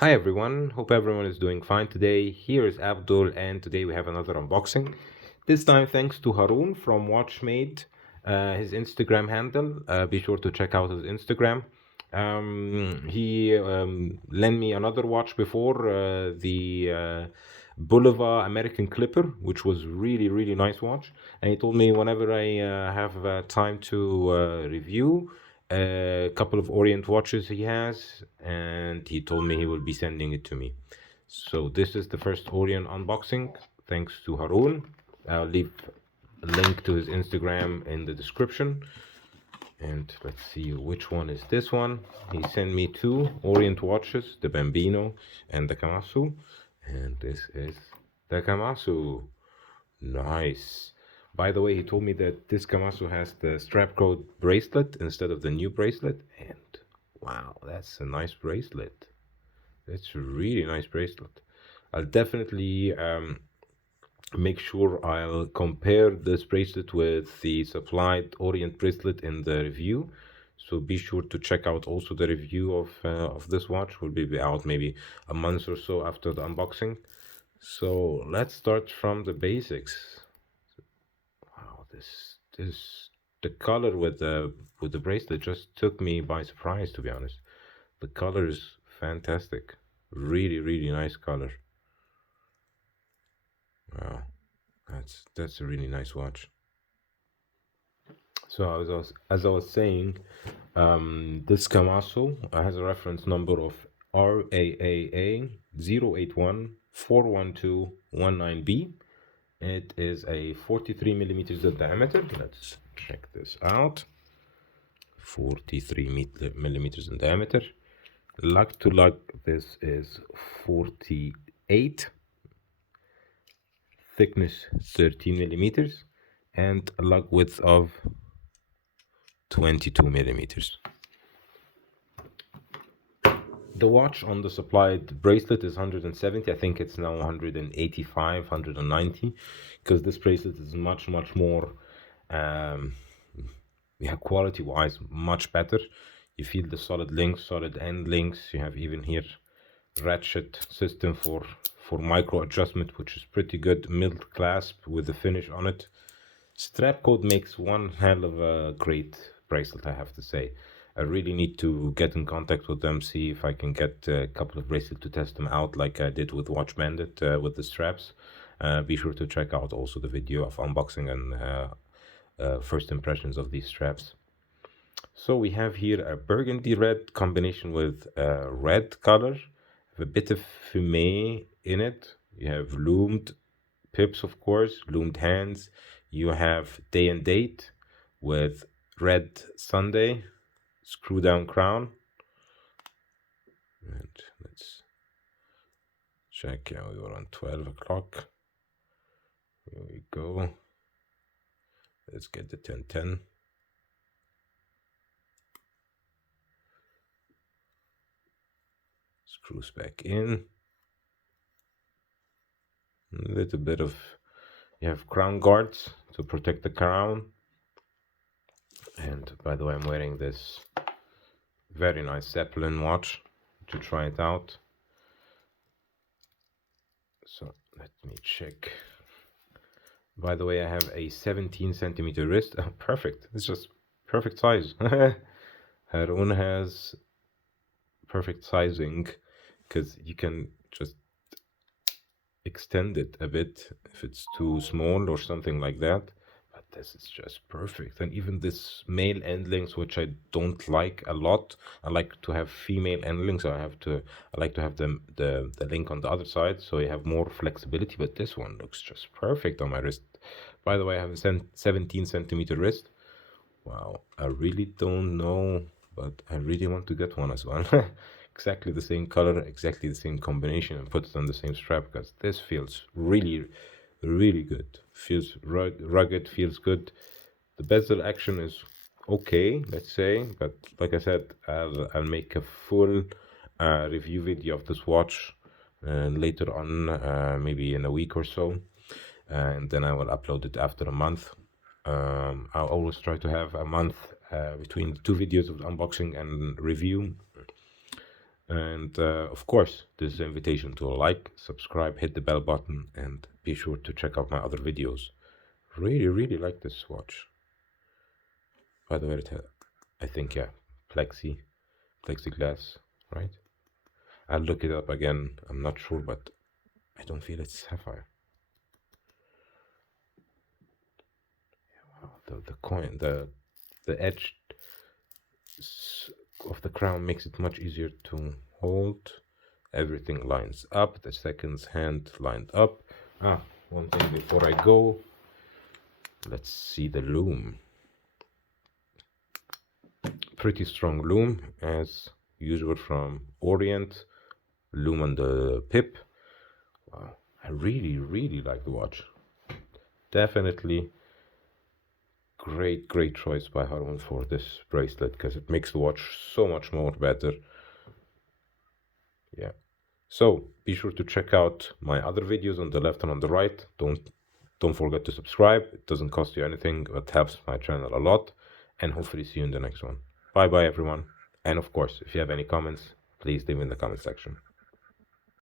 Hi everyone, hope everyone is doing fine today. Here is Abdul, and today we have another unboxing. This time thanks to Harum from Watchmade, his Instagram handle. Be sure to check out his Instagram. He lent me another watch before, the Boulevard American Clipper, which was really nice watch. And he told me whenever I have time to review a couple of Orient watches he has, and he told me he will be sending it to me. So this is the first Orient unboxing, thanks to Harun. I'll leave a link to his Instagram in the description. And let's see which one is this one. He sent me two Orient watches, the Bambino and the Kamasu. And this is the Kamasu. Nice. By the way, he told me that this Kamasu has the strap code bracelet instead of the new bracelet. And wow, that's a nice bracelet. That's a really nice bracelet. I'll definitely make sure I'll compare this bracelet with the supplied Orient bracelet in the review. So be sure to check out also the review of this watch. Will be out maybe a month or so after the unboxing. So let's start from the basics. Wow, the color with the bracelet just took me by surprise, to be honest. The color is fantastic. Really nice color. Wow, that's a really nice watch. So as I was saying, this Kamasu has a reference number of RAAA0814R19B. It is a 43 millimeters in diameter. Let's check this out. 43 millimeters in diameter. Lug to lug, this is 48. Thickness 13 millimeters, and a lug width of 22 millimeters. The watch on the supplied bracelet is 170. I think it's now 185, 190, because this bracelet is much more quality wise much better. You feel the solid links, solid end links. You have even here ratchet system for micro adjustment, which is pretty good. Milled clasp with the finish on it. Strap code makes one hell of a great bracelet, I have to say. I really need to get in contact with them, see if I can get a couple of bracelets to test them out like I did with Watch Bandit with the straps. Be sure to check out also the video of unboxing and first impressions of these straps. So we have here a burgundy red combination with red color, a bit of fumé in it. You have loomed pips, of course, loomed hands. You have day and date with red Sunday, screw down crown. And let's check. Yeah, we were on 12 o'clock. Here we go. Let's get the 1010. Screws back in. A little bit of, you have crown guards to protect the crown. And by the way, I'm wearing this very nice Zeppelin watch to try it out. So let me check. By the way, I have a 17 centimeter wrist. Oh, perfect. It's just perfect size. Harun has perfect sizing because you can just extend it a bit if it's too small or something like that. But this is just perfect. And even this male end links, which I don't like a lot. I like to have female end links. So I like to have the link on the other side, so you have more flexibility. But this one looks just perfect on my wrist. By the way, I have a 17 centimeter wrist. Wow, I really don't know, but I really want to get one as well. Exactly the same color, exactly the same combination, and put it on the same strap, because this feels really good. Feels rugged, feels good. The bezel action is okay, let's say, but like I said, I'll make a full review video of this watch later on, maybe in a week or so, and then I will upload it after a month. I'll always try to have a month between the two videos of unboxing and review. And of course, this is an invitation to like, subscribe, hit the bell button, and be sure to check out my other videos. Really, really like this watch. By the way, it had, I think, yeah, plexiglass, right? I'll look it up again. I'm not sure, but I don't feel it's sapphire. Yeah, wow, the coin, the edge of the crown makes it much easier to hold. Everything lines up. The second hand lined up. One thing before I go, let's see the loom. Pretty strong loom as usual from Orient. Loom on the pip. Wow, I really, really like the watch. Definitely great choice by Harum for this bracelet, because it makes the watch so much more better. Yeah, so be sure to check out my other videos on the left and on the right. Don't forget to subscribe. It doesn't cost you anything, but helps my channel a lot. And hopefully see you in the next one. Bye everyone. And of course, if you have any comments, please leave in the comment section.